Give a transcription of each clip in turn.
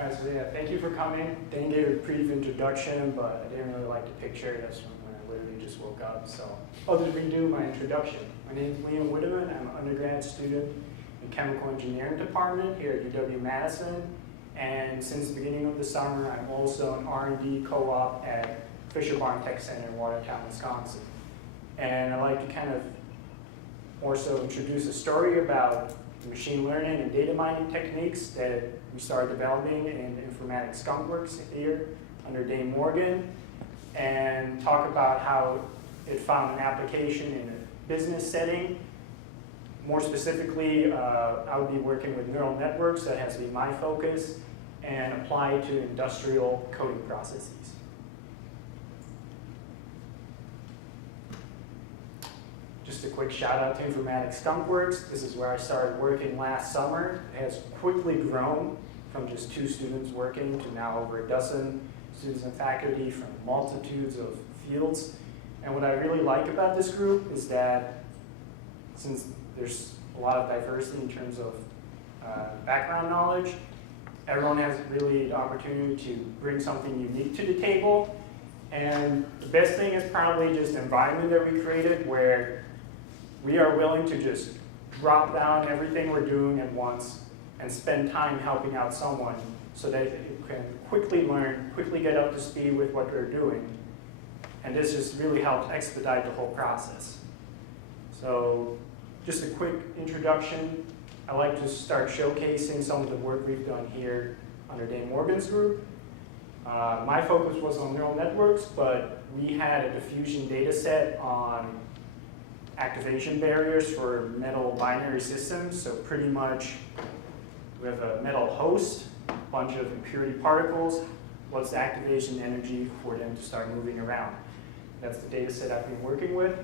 All right, so yeah, thank you for coming. Dane gave a brief introduction, but I didn't really like the picture. That's when I literally just woke up. So I'll just redo my introduction. My name is Witteman. I'm an undergrad student in Chemical Engineering Department here at UW-Madison. And since the beginning of the summer, I'm also an R&D co-op at Fisher Barn Tech Center in Watertown, Wisconsin. And I'd like to kind of more so introduce a story about machine learning and data mining techniques that we started developing in Informatics Skunkworks here under Dane Morgan, and talk about how it found an application in a business setting. More specifically, I'll be working with neural networks, that has been my focus, and apply it to industrial coding processes. Just a quick shout out to Informatics Skunkworks. This is where I started working last summer. It has quickly grown from just 2 students working to now over a dozen students and faculty from multitudes of fields. And what I really like about this group is that since there's a lot of diversity in terms of background knowledge, everyone has really the opportunity to bring something unique to the table. And the best thing is probably just the environment that we created, where we are willing to just drop down everything we're doing at once and spend time helping out someone so that they can quickly learn, quickly get up to speed with what they're doing. And this just really helps expedite the whole process. So just a quick introduction. I like to start showcasing some of the work we've done here under Dane Morgan's group. My focus was on neural networks, but we had a diffusion data set on activation barriers for metal binary systems. So pretty much we have a metal host, a bunch of impurity particles. What's the activation energy for them to start moving around? That's the data set I've been working with.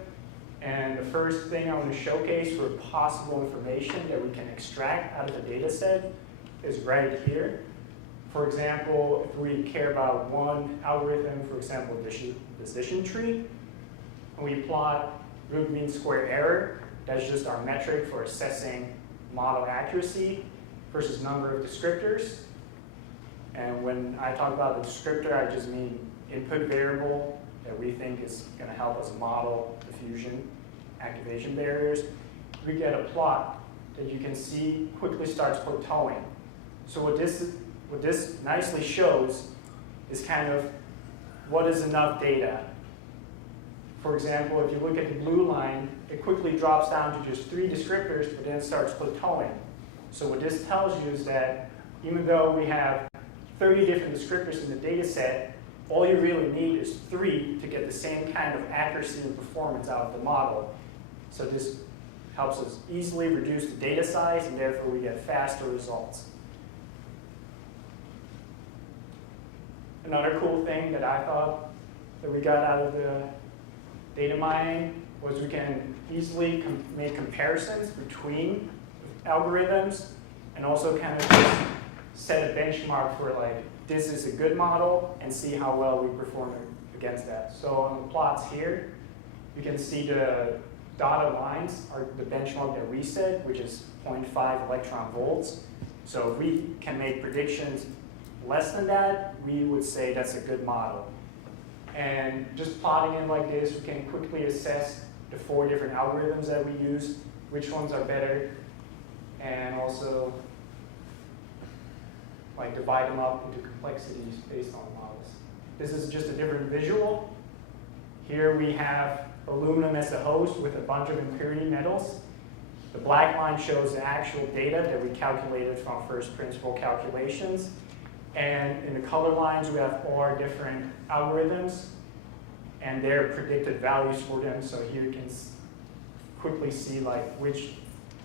And the first thing I want to showcase for possible information that we can extract out of the data set is right here. For example, if we care about one algorithm, for example, decision tree, and we plot root mean square error, that's just our metric for assessing model accuracy versus number of descriptors. And when I talk about the descriptor, I just mean input variable that we think is going to help us model diffusion activation barriers. We get a plot that you can see quickly starts plateauing. So what this nicely shows is kind of what is enough data. For example, if you look at the blue line, it quickly drops down to just 3 descriptors, but then starts plateauing. So what this tells you is that even though we have 30 different descriptors in the data set, all you really need is 3 to get the same kind of accuracy and performance out of the model. So this helps us easily reduce the data size, and therefore we get faster results. Another cool thing that I thought that we got out of the data mining was we can easily make comparisons between algorithms, and also kind of just set a benchmark for like, this is a good model, and see how well we perform against that. So on the plots here, you can see the dotted lines are the benchmark that we set, which is 0.5 electron volts. So if we can make predictions less than that, we would say that's a good model. And just plotting it like this, we can quickly assess the 4 different algorithms that we use, which ones are better, and also like divide them up into complexities based on models. This is just a different visual. Here we have aluminum as the host with a bunch of impurity metals. The black line shows the actual data that we calculated from first principle calculations. And in the color lines, we have all our different algorithms and their predicted values for them. So here you can quickly see like which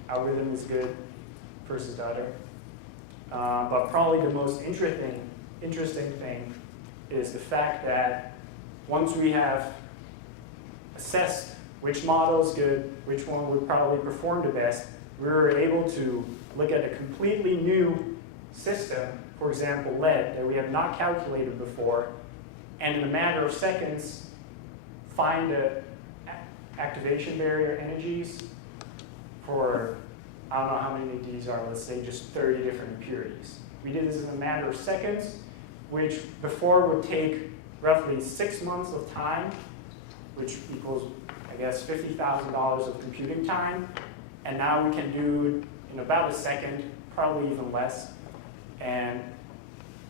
algorithm is good versus the other. But probably the most interesting thing is the fact that once we have assessed which model is good, which one would probably perform the best, we were able to look at a completely new system, for example, lead, that we have not calculated before, and in a matter of seconds, find the activation barrier energies for, I don't know how many these are, let's say just 30 different impurities. We did this in a matter of seconds, which before would take roughly 6 months of time, which equals, I guess, $50,000 of computing time. And now we can do it in about a second, probably even less, and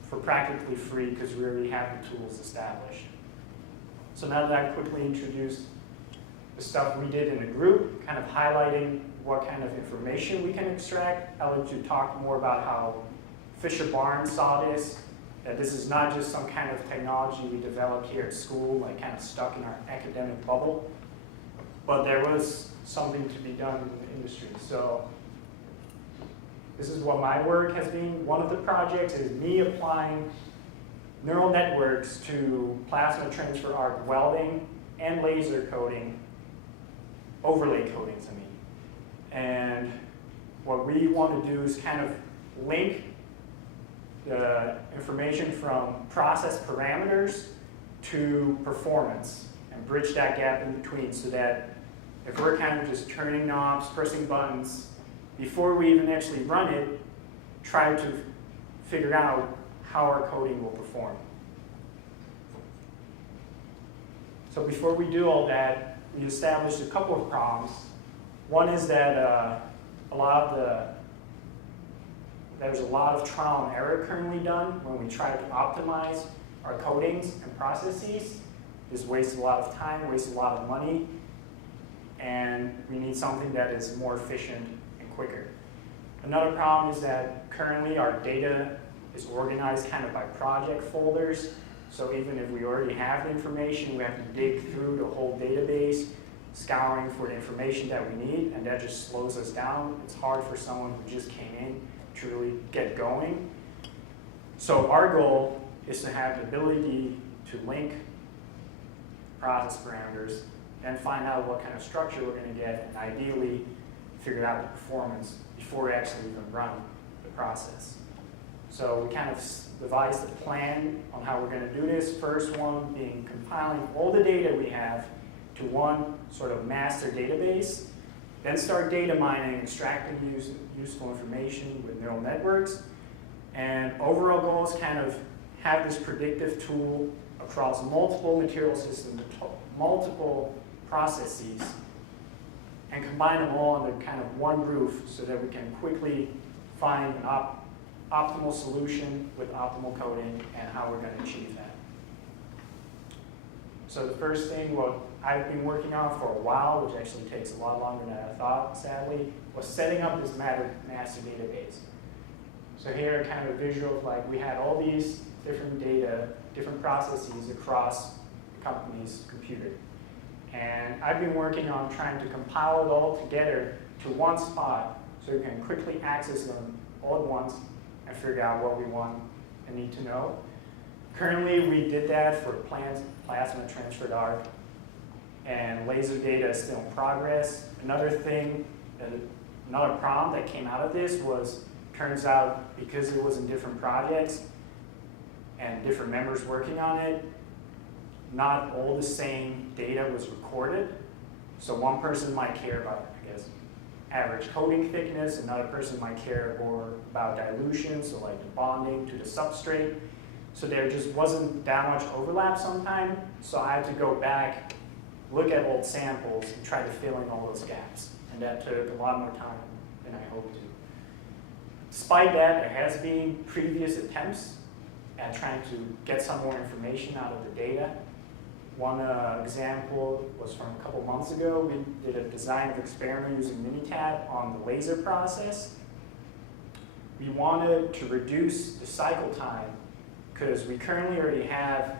for practically free because we already have the tools established. So now that I've quickly introduced the stuff we did in the group, kind of highlighting what kind of information we can extract, I'd like to talk more about how Fisher-Barnes saw this, that this is not just some kind of technology we developed here at school, like kind of stuck in our academic bubble, but there was something to be done in the industry. So this is what my work has been. One of the projects is me applying neural networks to plasma transfer arc welding and laser coating, overlay coatings, I mean. And what we want to do is kind of link the information from process parameters to performance and bridge that gap in between so that if we're kind of just turning knobs, pressing buttons, before we even actually run it, try to figure out how our coding will perform. So before we do all that, we established a couple of problems. One is that there's a lot of trial and error currently done when we try to optimize our codings and processes. This wastes a lot of time, wastes a lot of money, and we need something that is more efficient and quicker. Another problem is that currently our data is organized kind of by project folders. So even if we already have the information, we have to dig through the whole database, scouring for the information that we need, and that just slows us down. It's hard for someone who just came in to really get going. So our goal is to have the ability to link process parameters and find out what kind of structure we're going to get, and ideally figure out the performance before we actually even run the process. So we kind of devised a plan on how we're going to do this. First one being compiling all the data we have to one sort of master database, then start data mining, extracting useful information with neural networks. And overall goal is kind of have this predictive tool across multiple material systems, multiple processes, and combine them all under kind of one roof so that we can quickly find an optimal solution with optimal coding and how we're going to achieve that. So the first thing, what I've been working on for a while, which actually takes a lot longer than I thought, sadly, was setting up this master database. So here, kind of a visual of like we had all these different data, different processes across the company's computer. And I've been working on trying to compile it all together to one spot so we can quickly access them all at once and figure out what we want and need to know. Currently, we did that for plasma transferred arc, and laser data is still in progress. Another problem that came out of this was, turns out because it was in different projects and different members working on it, not all the same data was recorded. So one person might care about, I guess, average coating thickness, another person might care more about dilution, so like the bonding to the substrate. So there just wasn't that much overlap sometimes, so I had to go back, look at old samples, and try to fill in all those gaps. And that took a lot more time than I hoped to. Despite that, there has been previous attempts at trying to get some more information out of the data. One example was from a couple months ago. We did a design of experiment using Minitab on the laser process. We wanted to reduce the cycle time because we currently already have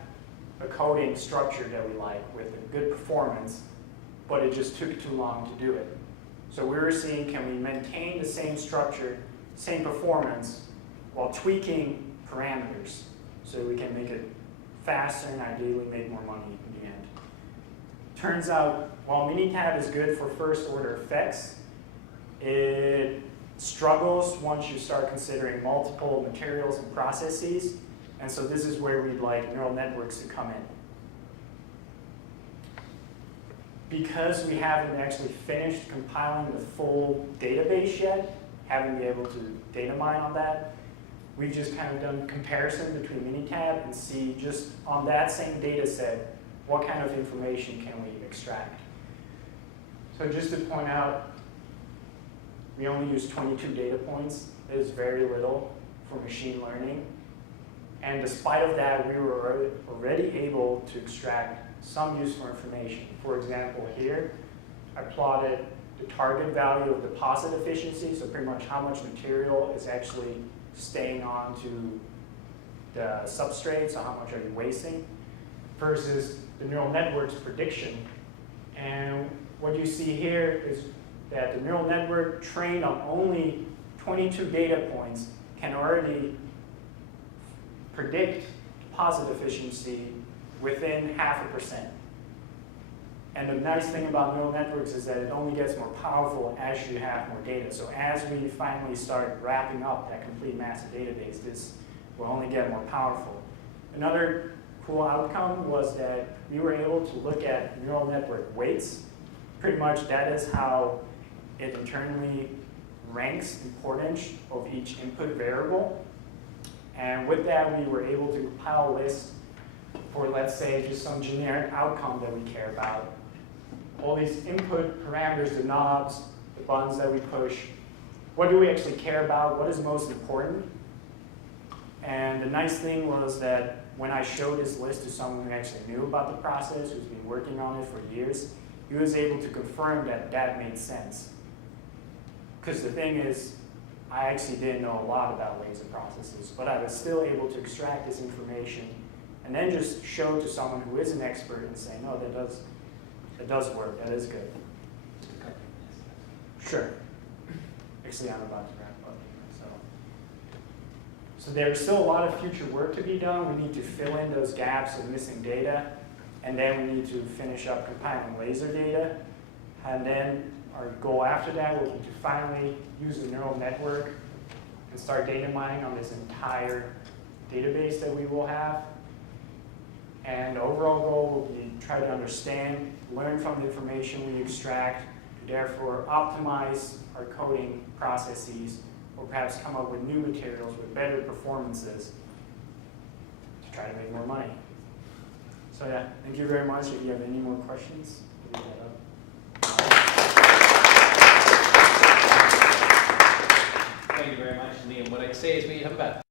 a coding structure that we like with a good performance, but it just took too long to do it. So we were seeing, can we maintain the same structure, same performance, while tweaking parameters so we can make it faster and ideally make more money in the end. Turns out, while Minitab is good for first order effects, it struggles once you start considering multiple materials and processes. And so this is where we'd like neural networks to come in. Because we haven't actually finished compiling the full database yet, haven't been able to data mine on that, we've just kind of done comparison between Minitab and see just on that same data set, what kind of information can we extract. So just to point out, we only use 22 data points. It is very little for machine learning. And despite of that, we were already able to extract some useful information. For example, here, I plotted the target value of deposit efficiency, so pretty much how much material is actually staying on to the substrate, so how much are you wasting, versus the neural network's prediction. And what you see here is that the neural network trained on only 22 data points can already predict deposit efficiency within 0.5%. And the nice thing about neural networks is that it only gets more powerful as you have more data. So as we finally start wrapping up that complete massive database, this will only get more powerful. Another cool outcome was that we were able to look at neural network weights. Pretty much that is how it internally ranks importance of each input variable. And with that, we were able to compile a list for, let's say, just some generic outcome that we care about. All these input parameters, the knobs, the buttons that we push, what do we actually care about? What is most important? And the nice thing was that when I showed this list to someone who actually knew about the process, who's been working on it for years, he was able to confirm that that made sense. Because the thing is, I actually didn't know a lot about laser processes, but I was still able to extract this information and then just show to someone who is an expert and say, no, that does work, that is good. Sure. Actually, I'm about to wrap up here. So there's still a lot of future work to be done. We need to fill in those gaps of missing data, and then we need to finish up compiling laser data. And then our goal after that will be to finally use a neural network and start data mining on this entire database that we will have. And the overall goal will be to try to understand, learn from the information we extract, to therefore optimize our coding processes, or perhaps come up with new materials with better performances to try to make more money. So yeah, thank you very much. If you have any more questions, leave that up. Thank you very much, Liam. What I'd say is we have about